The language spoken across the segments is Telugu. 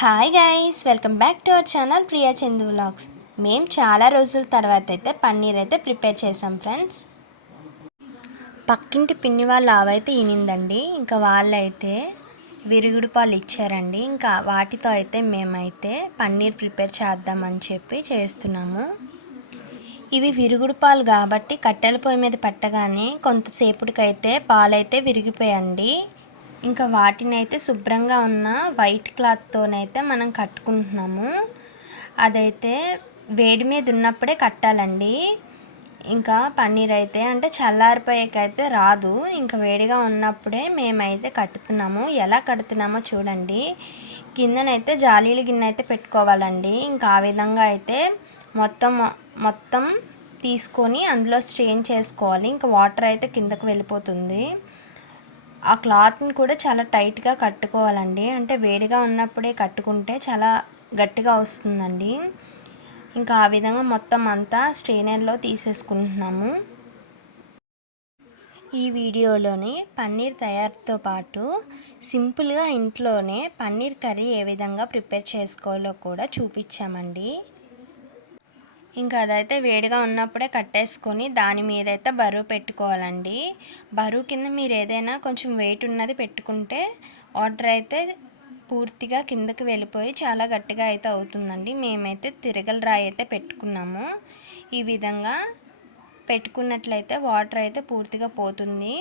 Hi guys, welcome back to our channel Priya Chandu vlogs. మేము చాలా రోజుల తర్వాత అయితే పన్నీర్ అయితే ప్రిపేర్ చేసాం ఫ్రెండ్స్. పక్కింటి పిన్ని వాళ్ళ ఆవైతే ఈనిందండి. ఇంకా వాళ్ళైతే విరుగుడు పాలు ఇచ్చారండి. ఇంకా వాటితో అయితే మేమైతే పన్నీర్ ప్రిపేర్ చేద్దామని చెప్పి చేస్తున్నాము. ఇవి విరుగుడు పాలు కాబట్టి కట్టెల పొయ్యి మీద పెట్టగానే కొంతసేపటికైతే పాలైతే విరిగిపోయండి. ఇంకా వాటిని అయితే శుభ్రంగా ఉన్న వైట్ క్లాత్తోనైతే మనం కట్టుకుంటున్నాము. అదైతే వేడి మీద ఉన్నప్పుడే కట్టాలండి. ఇంకా పన్నీర్ అయితే అంటే చల్లారిపోయాకైతే రాదు. ఇంకా వేడిగా ఉన్నప్పుడే మేమైతే కట్టుతున్నాము. ఎలా కడుతున్నామో చూడండి. కిందనైతే జాలీల గిన్నె అయితే పెట్టుకోవాలండి. ఇంకా ఆ విధంగా అయితే మొత్తం తీసుకొని అందులో స్ట్రెయిన్ చేసుకోవాలి. ఇంకా వాటర్ అయితే కిందకు వెళ్ళిపోతుంది. ఆ క్లాత్ని కూడా చాలా టైట్గా కట్టుకోవాలండి. అంటే వేడిగా ఉన్నప్పుడే కట్టుకుంటే చాలా గట్టిగా వస్తుందండి. ఇంకా ఆ విధంగా మొత్తం అంతా స్ట్రెయినర్లో తీసేసుకుంటున్నాము. ఈ వీడియోలోని పన్నీర్ తయారీతో పాటు సింపుల్గా ఇంట్లోనే పన్నీర్ కర్రీ ఏ విధంగా ప్రిపేర్ చేసుకోవాలో కూడా చూపించామండి. ఇంకా అదైతే వేడిగా ఉన్నప్పుడే కట్టేసుకొని దాని మీద అయితే బరువు పెట్టుకోవాలండి. బరువు కింద మీరు ఏదైనా కొంచెం వెయిట్ ఉన్నది పెట్టుకుంటే వాటర్ అయితే పూర్తిగా కిందకి వెళ్ళిపోయి చాలా గట్టిగా అయితే అవుతుందండి. మేమైతే తిరగల రాయి అయితే పెట్టుకున్నాము. ఈ విధంగా పెట్టుకున్నట్లయితే వాటర్ అయితే పూర్తిగా పోతుంది.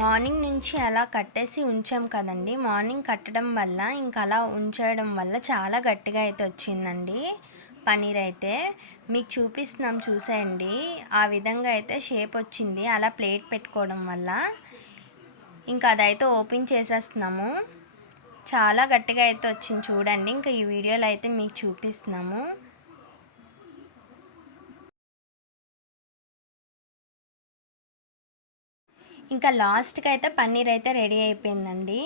మార్నింగ్ నుంచి అలా కట్టేసి ఉంచాం కదండి. మార్నింగ్ కట్టడం వల్ల ఇంకా అలా ఉంచడం వల్ల చాలా గట్టిగా అయితే వచ్చిందండి పన్నీర్ అయితే. మీకు చూపిస్తున్నాం చూసేయండి. ఆ విధంగా అయితే షేప్ వచ్చింది అలా ప్లేట్ పెట్టుకోవడం వల్ల. ఇంకా అదైతే ఓపెన్ చేసేస్తున్నాము. చాలా గట్టిగా అయితే వచ్చింది చూడండి. ఇంకా ఈ వీడియోలో అయితే మీకు చూపిస్తున్నాము. ఇంకా లాస్ట్కి అయితే పన్నీర్ అయితే రెడీ అయిపోయిందండి.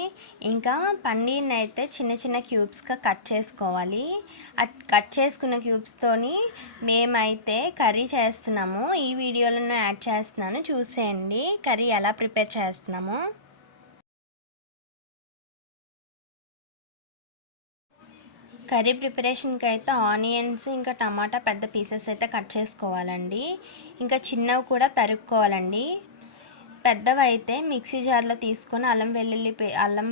ఇంకా పన్నీర్ని అయితే చిన్న చిన్న క్యూబ్స్గా కట్ చేసుకోవాలి. కట్ చేసుకున్న క్యూబ్స్తోని మేమైతే కర్రీ చేస్తున్నాము. ఈ వీడియోలో యాడ్ చేస్తున్నాను చూసేయండి కర్రీ ఎలా ప్రిపేర్ చేస్తున్నాము. కర్రీ ప్రిపరేషన్కి అయితే ఆనియన్స్ ఇంకా టమాటా పెద్ద పీసెస్ అయితే కట్ చేసుకోవాలండి. ఇంకా చిన్నవి కూడా తరుక్కోవాలండి. పెద్దవి అయితే మిక్సీ జార్లో తీసుకొని అల్లం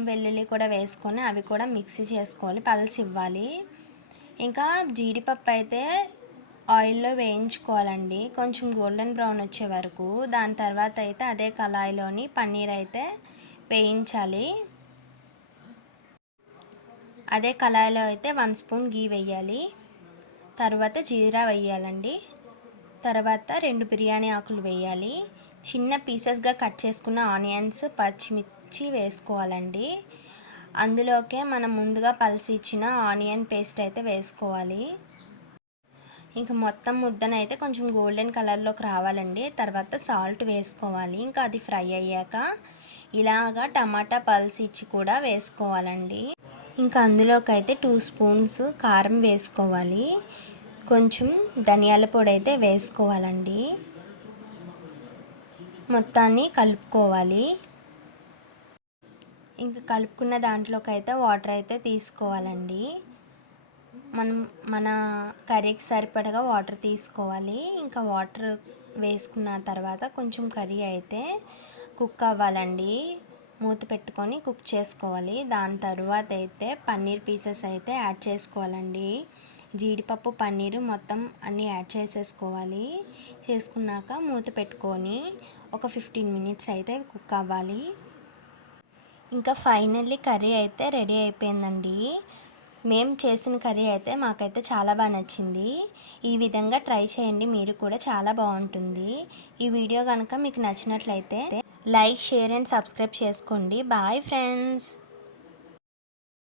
వెల్లుల్లి కూడా వేసుకొని అవి కూడా మిక్సీ చేసుకోవాలి, పల్స్ ఇవ్వాలి. ఇంకా జీడిపప్పు అయితే ఆయిల్లో వేయించుకోవాలండి కొంచెం గోల్డెన్ బ్రౌన్ వచ్చే వరకు. దాని తర్వాత అయితే అదే కళాయిలోని పన్నీర్ అయితే వేయించాలి. అదే కళాయిలో అయితే 1 స్పూన్ గీ వేయాలి. తర్వాత జీరా వేయాలండి. తర్వాత 2 బిర్యానీ ఆకులు వేయాలి. చిన్న పీసెస్గా కట్ చేసుకున్న ఆనియన్స్ పచ్చిమిర్చి వేసుకోవాలండి. అందులోకే మనం ముందుగా పల్సి ఇచ్చిన ఆనియన్ పేస్ట్ అయితే వేసుకోవాలి. ఇంకా మొత్తం ముద్దనైతే కొంచెం గోల్డెన్ కలర్లోకి రావాలండి. తర్వాత సాల్ట్ వేసుకోవాలి. ఇంకా అది ఫ్రై అయ్యాక ఇలాగా టమాటా పల్సి ఇచ్చి కూడా వేసుకోవాలండి. ఇంకా అందులోకి అయితే 2 స్పూన్స్ కారం వేసుకోవాలి. కొంచెం ధనియాల పొడి అయితే వేసుకోవాలండి. మొత్తాన్ని కలుపుకోవాలి. ఇంకా కలుపుకున్న దాంట్లోకి అయితే వాటర్ అయితే తీసుకోవాలండి. మన కర్రీకి సరిపడగా వాటర్ తీసుకోవాలి. ఇంకా వాటర్ వేసుకున్న తర్వాత కొంచెం కర్రీ అయితే కుక్ అవ్వాలండి. మూత పెట్టుకొని కుక్ చేసుకోవాలి. దాని తర్వాత అయితే పన్నీర్ పీసెస్ అయితే యాడ్ చేసుకోవాలండి. జీడిపప్పు పన్నీరు మొత్తం అన్నీ యాడ్ చేసేసుకోవాలి. చేసుకున్నాక మూత పెట్టుకొని ఒక 15 మినిట్స్ అయితే కుక్ అవ్వాలి. ఇంకా ఫైనల్లీ కర్రీ అయితే రెడీ అయిపోయిందండి. మేము చేసిన కర్రీ అయితే మాకైతే చాలా బాగా నచ్చింది. ఈ విధంగా ట్రై చేయండి, మీరు కూడా చాలా బాగుంటుంది. ఈ వీడియో కనుక మీకు నచ్చినట్లయితే లైక్, షేర్ అండ్ సబ్స్క్రైబ్ చేసుకోండి. Bye friends.